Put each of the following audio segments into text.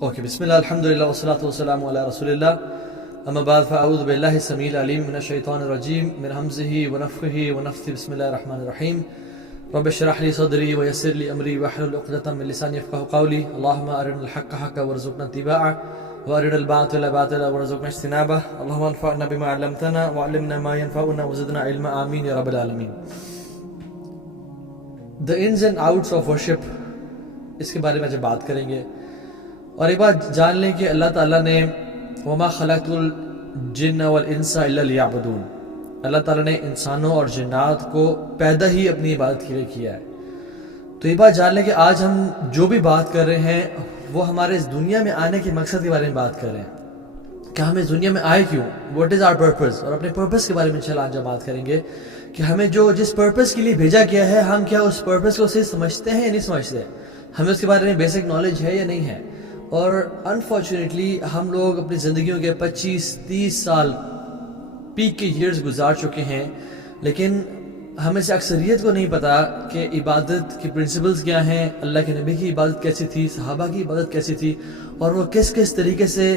Okay, بسم اللہ الحمد للہ والصلاۃ والسلام علی رسول اللہ، اما بعد فاعوذ باللہ السمیع العلیم من الشیطان الرجیم من ہمزہ ونفخہ ونفثہ، بسم اللہ الرحمن الرحیم۔ رب اشرح لی صدری ویسر لی امری واحلل عقدۃ من لسانی یفقهوا قولی، اللهم ارنا الحق حقا وارزقنا اتباعه وارنا الباطل باطلا وارزقنا اجتنابه، اللهم انفعنا بما علمتنا وعلمنا ما ينفعنا وزدنا علما، آمین یا رب العالمین۔ The ins and outs of worship، اس کے بارے میں جب بات کریں گے، اور ایک بات جان لیں کہ اللہ تعالیٰ نے وما خلقت الجن والانس الا لیعبدون، اللہ تعالیٰ نے انسانوں اور جنات کو پیدا ہی اپنی عبادت کے لیے کیا ہے۔ تو یہ بات جان لیں کہ آج ہم جو بھی بات کر رہے ہیں وہ ہمارے اس دنیا میں آنے کے مقصد کے بارے میں بات کر رہے ہیں کہ ہم اس دنیا میں آئے کیوں، واٹ از آور پرپز، اور اپنے پرپز کے بارے میں انشاءاللہ آج ہم بات کریں گے کہ ہمیں جس پرپز کے لیے بھیجا گیا ہے، ہم کیا اس پرپز کو صحیح سمجھتے ہیں یا نہیں سمجھتے، ہمیں اس کے بارے میں بیسک نالج ہے یا نہیں ہے۔ اور انفارچونیٹلی ہم لوگ اپنی زندگیوں کے 25-30 سال پیک کے ایئرز گزار چکے ہیں، لیکن ہمیں سے اکثریت کو نہیں پتا کہ عبادت کی پرنسپلز کیا ہیں، اللہ کے نبی کی عبادت کیسی تھی، صحابہ کی عبادت کیسی تھی، اور وہ کس کس طریقے سے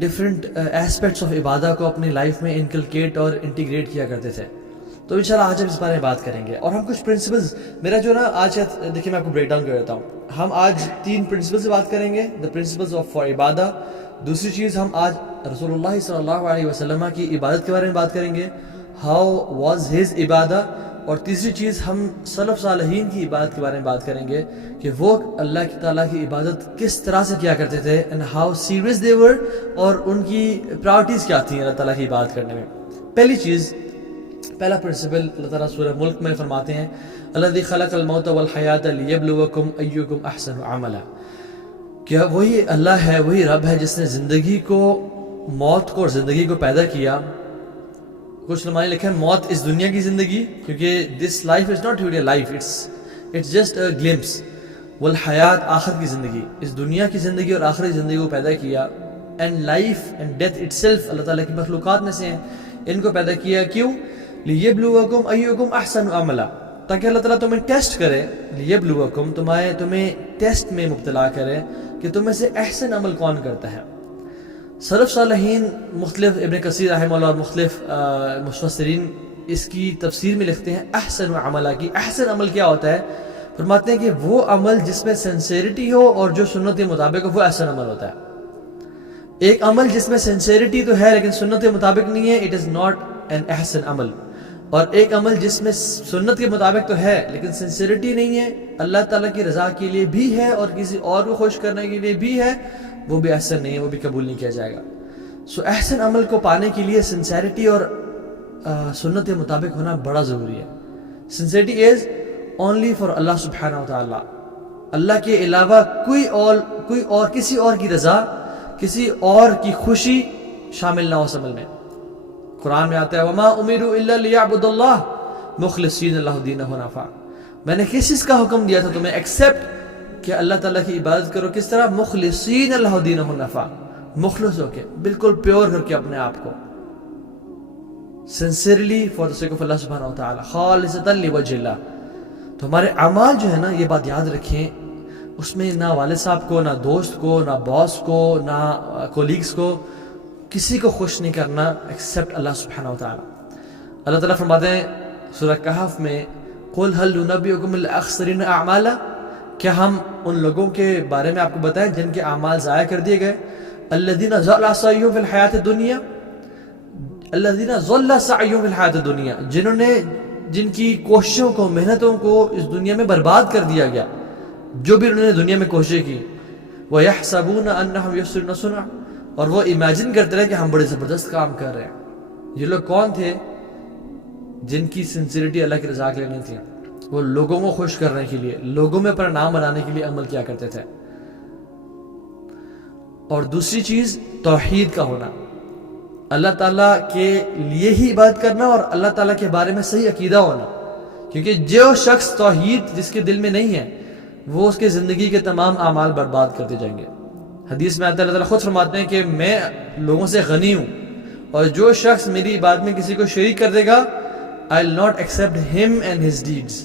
ڈفرینٹ ایسپیکٹس آف عبادت کو اپنی لائف میں انکلکیٹ اور انٹیگریٹ کیا کرتے تھے۔ تو انشاءاللہ آج ہم اس بارے میں بات کریں گے، اور ہم کچھ پرنسپلز، میرا جو آج دیکھیں میں آپ کو بریک ڈاؤن کر دیتا ہوں۔ ہم آج 3 پرنسپل سے بات کریں گے، دا پرنسپلز آف فار عبادت۔ دوسری چیز، ہم آج رسول اللہ صلی اللہ علیہ وسلم کی عبادت کے بارے میں بات کریں گے، ہاؤ واز ہز عبادت۔ اور تیسری چیز، ہم سلف صالحین کی عبادت کے بارے میں بات کریں گے کہ وہ اللہ کی تعالیٰ کی عبادت کس طرح سے کیا کرتے تھے، اینڈ ہاؤ سیریس دے ور، اور ان کی پرائورٹیز کیا تھیں اللہ تعالیٰ کی عبادت کرنے میں۔ پہلی چیز، پہلا پرنسپل، اللہ تعالیٰ سورہ ملک میں فرماتے ہیں الذی خلق الموت والحیات لیبلوکم ایکم احسن عملا، کیا وہی اللہ ہے، وہی رب ہے جس نے زندگی کو، موت کو اور زندگی کو پیدا کیا۔ کچھ علماء نے لکھا ہے موت اس دنیا کی زندگی، کیونکہ this life is not really life, it's just a glimpse, والحیات آخرت کی زندگی، اس دنیا کی زندگی اور آخرت کی زندگی کو پیدا کیا، and life and death itself Allah تعالیٰ کی مخلوقات میں سے ہیں، ان کو پیدا کیا کیوں؟ لیبلوکم ایکم احسن عملا، تاکہ اللہ تعالیٰ تمہیں ٹیسٹ کرے، لیبلوکم تمہیں ٹیسٹ میں مبتلا کرے کہ تم میں سے احسن عمل کون کرتا ہے۔ سلف صالحین مختلف، ابن کثیر رحمہ اللہ اور مختلف مفسرین اس کی تفسیر میں لکھتے ہیں احسن عملہ کی احسن عمل کیا ہوتا ہے، فرماتے ہیں کہ وہ عمل جس میں سنسیریٹی ہو اور جو سنت کے مطابق ہو، وہ احسن عمل ہوتا ہے۔ ایک عمل جس میں سنسیریٹی تو ہے لیکن سنت کے مطابق نہیں ہے، اٹ از ناٹ این احسن عمل۔ اور ایک عمل جس میں سنت کے مطابق تو ہے لیکن سنسیریٹی نہیں ہے، اللہ تعالیٰ کی رضا کے لیے بھی ہے اور کسی اور کو خوش کرنے کے لیے بھی ہے، وہ بھی احسن نہیں ہے، وہ بھی قبول نہیں کیا جائے گا۔ سو احسن عمل کو پانے کے لیے سنسیریٹی اور سنت کے مطابق ہونا بڑا ضروری ہے۔ سنسیریٹی از اونلی فار اللہ سبحانہ وتعالی، اللہ کے علاوہ کوئی اور کسی اور کی رضا، کسی اور کی خوشی شامل نہ ہو اس عمل میں۔ قرآن میں آتا ہے وما امروا الا لیعبدوا اللہ مخلصین لہ الدین حنفاء، میں نے کس چیز کا حکم دیا تھا تمہیں، ایکسیپٹ کہ اللہ تعالیٰ کی عبادت کرو، کس طرح؟ مخلصین لہ الدین حنفاء، مخلص ہو کے، بالکل پیور کر کے اپنے آپ کو، sincerely for the sake of اللہ سبحانہ وتعالی، خالصتا لوجہ اللہ۔ تو ہمارے اعمال جو ہے نا، یہ بات یاد رکھیں، اس میں نہ والد صاحب کو، نہ دوست کو، نہ باس کو، نہ کولیگز کو، کسی کو خوش نہیں کرنا ایکسیپٹ اللہ سبحانہ وتعالی۔ اللہ تعالیٰ فرماتے ہیں سورہ کہف میں قل هل ننبئکم بالاخسرین اعمالا، کیا ہم ان لوگوں کے بارے میں آپ کو بتائیں جن کے اعمال ضائع کر دیے گئے، الذین ضل سعیہم فی الحیاۃ الدنیا، الذین ضل سعیہم فی الحیاۃ الدنیا، جن کی کوششوں کو، محنتوں کو اس دنیا میں برباد کر دیا گیا، جو بھی انہوں نے دنیا میں کوشش کی، وَيَحْسَبُونَ أَنَّهُمْ يُحْسِنُونَ صُنْعًا، اور وہ امیجن کرتے رہے کہ ہم بڑے زبردست کام کر رہے ہیں۔ یہ لوگ کون تھے؟ جن کی سنسیریٹی اللہ کی رضا کے لیے نہیں تھی، وہ لوگوں کو خوش کرنے کے لیے، لوگوں میں اپنا نام بنانے کے لیے عمل کیا کرتے تھے۔ اور دوسری چیز، توحید کا ہونا، اللہ تعالیٰ کے لیے ہی عبادت کرنا اور اللہ تعالیٰ کے بارے میں صحیح عقیدہ ہونا، کیونکہ جو شخص توحید جس کے دل میں نہیں ہے، وہ اس کے زندگی کے تمام اعمال برباد کرتے جائیں گے۔ حدیث میں اللہ تعالیٰ خود فرماتے ہیں کہ میں لوگوں سے غنی ہوں، اور جو شخص میری عبادت میں کسی کو شریک کر دے گا I will not accept him and his deeds۔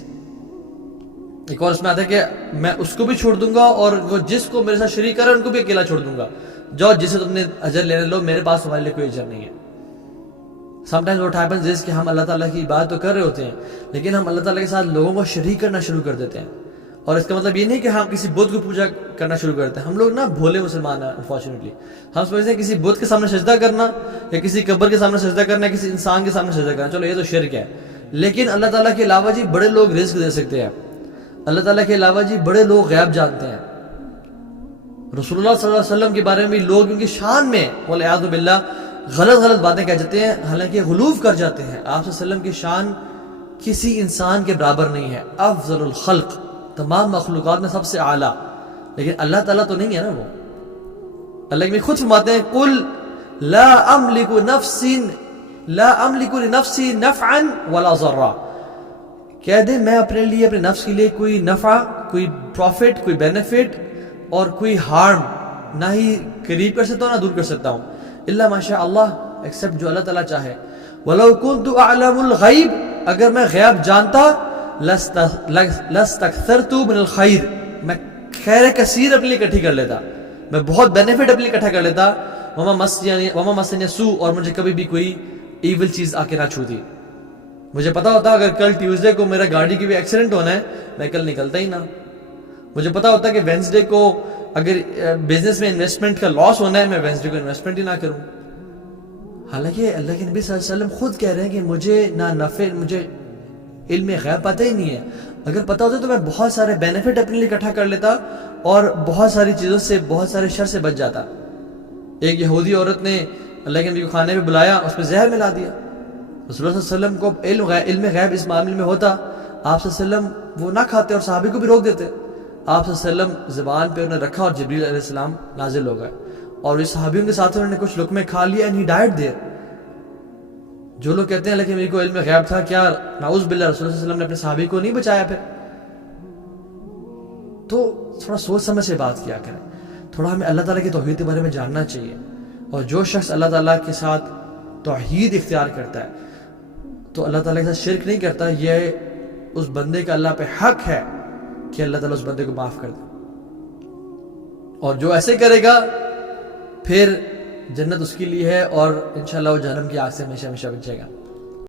ایک اور اس میں آتا ہے کہ میں اس کو بھی چھوڑ دوں گا اور وہ جس کو میرے ساتھ شریک کرے ان کو بھی اکیلا چھوڑ دوں گا. جو جسے تم نے اجر لینے لو، میرے پاس تمہارے لیے کوئی اجر نہیں ہے. Sometimes what happens is کہ ہم اللہ تعالیٰ کی بات تو کر رہے ہوتے ہیں لیکن ہم اللہ تعالیٰ کے ساتھ لوگوں کو شریک کرنا شروع کر دیتے ہیں. اور اس کا مطلب یہ نہیں کہ ہم کسی بت کو پوجا کرنا شروع کرتے ہیں. ہم لوگ نا بھولے مسلمان ہیں انفارچونیٹلی. ہم سمجھتے ہیں کسی بت کے سامنے سجدہ کرنا یا کسی قبر کے سامنے سجدہ کرنا یا کسی انسان کے سامنے سجدہ کرنا، چلو یہ تو شرک ہے. لیکن اللہ تعالیٰ کے علاوہ جی بڑے لوگ رزق دے سکتے ہیں. اللہ تعالیٰ کے علاوہ جی بڑے لوگ غیب جانتے ہیں. رسول اللہ صلی اللہ علیہ وسلم کے بارے میں بھی لوگ ان کی شان میں والعیاذ باللہ غلط باتیں کہہ جاتے ہیں، حالانکہ غلوف کر جاتے ہیں. آپ صلی اللہ علیہ وسلم کی شان کسی انسان کے برابر نہیں ہے. افضل الخلق، تمام مخلوقات میں سب سے اعلیٰ. لیکن اللہ تعالیٰ تو نہیں ہے نا وہ. اللہ کی خود فرماتے ہیں قل لا املک لنفسی نفعا ولا ضرا، کہہ دیں میں اپنے لیے اپنے نفس کے لیے کوئی نفع، کوئی پروفٹ، کوئی بینیفٹ اور کوئی ہارم نہ ہی قریب کر سکتا ہوں نہ دور کر سکتا ہوں. الا ما شاء اللہ، ایکسپٹ جو اللہ تعالیٰ چاہے. ولو كنت اعلم الغیب، اگر میں غیب جانتا لستكثرت من الخیر، میں خیر کثیر اپنے لیے اکٹھی کر لیتا، میں بہت بینیفٹ اپنے لیے اکٹھا کر لیتا. وما مسنی سوء، اور مجھے کبھی بھی کوئی ایول چیز آ کے نہ چھوتی. مجھے پتا ہوتا اگر کل ٹیوزڈے کو میرا گاڑی کی بھی ایکسیڈنٹ ہونا ہے میں کل نکلتا ہی نہ. مجھے پتا ہوتا کہ وینسڈے کو اگر بزنس میں انویسٹمنٹ کا لاس ہونا ہے میں وینسڈے کو انویسٹمنٹ ہی نہ کروں. حالانکہ اللہ کے نبی صلی اللہ علیہ وسلم خود کہہ رہے ہیں کہ مجھے نہ نفع، مجھے علم غیب پتہ ہی نہیں ہے. اگر پتہ ہوتا تو میں بہت سارے بینیفٹ اپنے لیے اکٹھا کر لیتا اور بہت ساری چیزوں سے، بہت سارے شر سے بچ جاتا. ایک یہودی عورت نے اللہ کے نبی کو کھانے پہ بلایا، اس میں زہر ملا دیا. رسول اللہ صلی اللہ علیہ وسلم کو علم غیب اس معاملے میں ہوتا، آپ صلی اللہ علیہ وسلم وہ نہ کھاتے اور صحابی کو بھی روک دیتے. آپ صلی اللہ علیہ وسلم زبان پہ انہوں نے رکھا اور جبریل علیہ السلام نازل ہو گئے اور اس صحابیوں کے ساتھ انہوں نے کچھ لقمے کھا لیا and he died there. جو لوگ کہتے ہیں لیکن میرے کو علم غیب تھا، کیا نعوذ باللہ رسول اللہ صلی اللہ علیہ وسلم نے اپنے صحابی کو نہیں بچایا؟ پھر تو تھوڑا سوچ سمجھ سے بات کیا کریں. تھوڑا ہمیں اللہ تعالیٰ کی توحید کے بارے میں جاننا چاہیے. اور جو شخص اللہ تعالیٰ کے ساتھ توحید اختیار کرتا ہے تو اللہ تعالیٰ کے ساتھ شرک نہیں کرتا، یہ اس بندے کا اللہ پہ حق ہے کہ اللہ تعالیٰ اس بندے کو معاف کر دے. اور جو ایسے کرے گا پھر جنت اس کے لیے ہے اور انشاءاللہ وہ جہنم کی آگ سے ہمیشہ ہمیشہ بچے گا.